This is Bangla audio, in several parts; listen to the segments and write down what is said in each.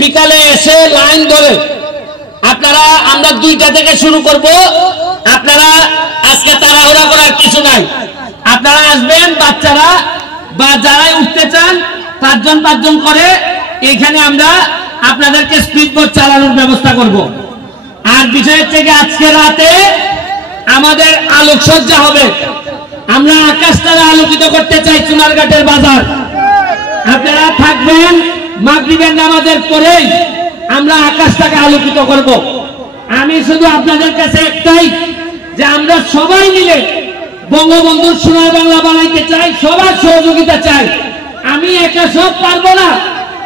বিকালে এসে লাইন ধরে আপনারা, আমরা 2টা থেকে শুরু করব। আপনারা আজকে তাড়াহুড়া করার কিছু নাই, আপনারা আসবেন, বাচ্চারা বা যারাই উঠতে চান 5 জন করে এখানে আমরা আপনাদেরকে স্পিড বোট চালানোর ব্যবস্থা করব। আর বিষয় হচ্ছে কি, আজকে রাতে আমাদের আলোকসজ্জা হবে। আমরা আকাশটাকে আলোকিত করতে চাই চুনারঘাটের বাজার। আপনারা থাকবেন, মাগরিবের নামাজের পরেই আমরা আকাশটাকে আলোকিত করব। আমি শুধু আপনাদের কাছে একটাই, যে আমরা সবাই মিলে বঙ্গবন্ধুর সোনার বাংলা বানাইতে চাই, সবার সহযোগিতা চাই। আমি একা সব পারবো না,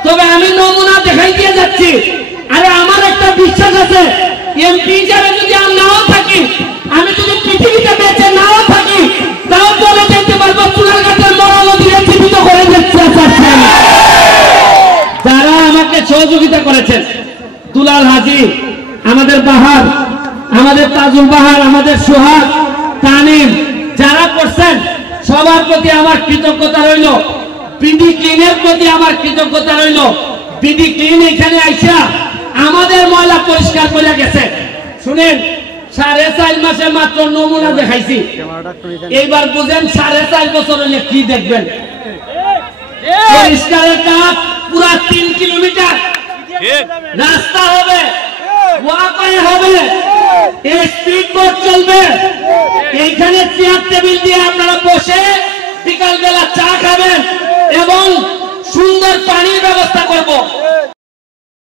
তবে আমি নমুনা দেখাই দিয়ে যাচ্ছি। আরে আমার একটা বিশ্বাস আছে, এমপি হিসাবে যদি আমি নাও থাকি, আমি যদি পৃথিবীতে বেঁচে নাও থাকি, তাও বলে যেতে পারবো চুনারঘাটের মরা নদীকে জীবিত করে দিচ্ছে। যারা আমাকে সহযোগিতা করেছেন, দুলাল হাজি, আমাদের বাহার, আমাদের তাজুল বাহার, আমাদের সোহাগ, তানিম, যারা করছেন সবার প্রতি আমার কৃতজ্ঞতা রইল। বিডি ক্লিনের প্রতি আমার কৃতজ্ঞতা রইল। বিডি ক্লিন এখানে আইসা আমাদের ময়লা পরিষ্কার করে গেছে। শুনেন, 4.5 মাসে মাত্র নমুনা দেখাইছি, এইবার বুঝেন 4.5 বছর হলে কি দেখবেন। পরিষ্কারের কাজ পুরা 3 কিলোমিটার রাস্তা হবে, ওয়াকওয়ে হবে, স্পিড বোট চলবে। এইখানে চেয়ার টেবিল দিয়ে আপনারা বসে বিকাল বেলা চা খাবেন এবং সুন্দর পানির ব্যবস্থা করব।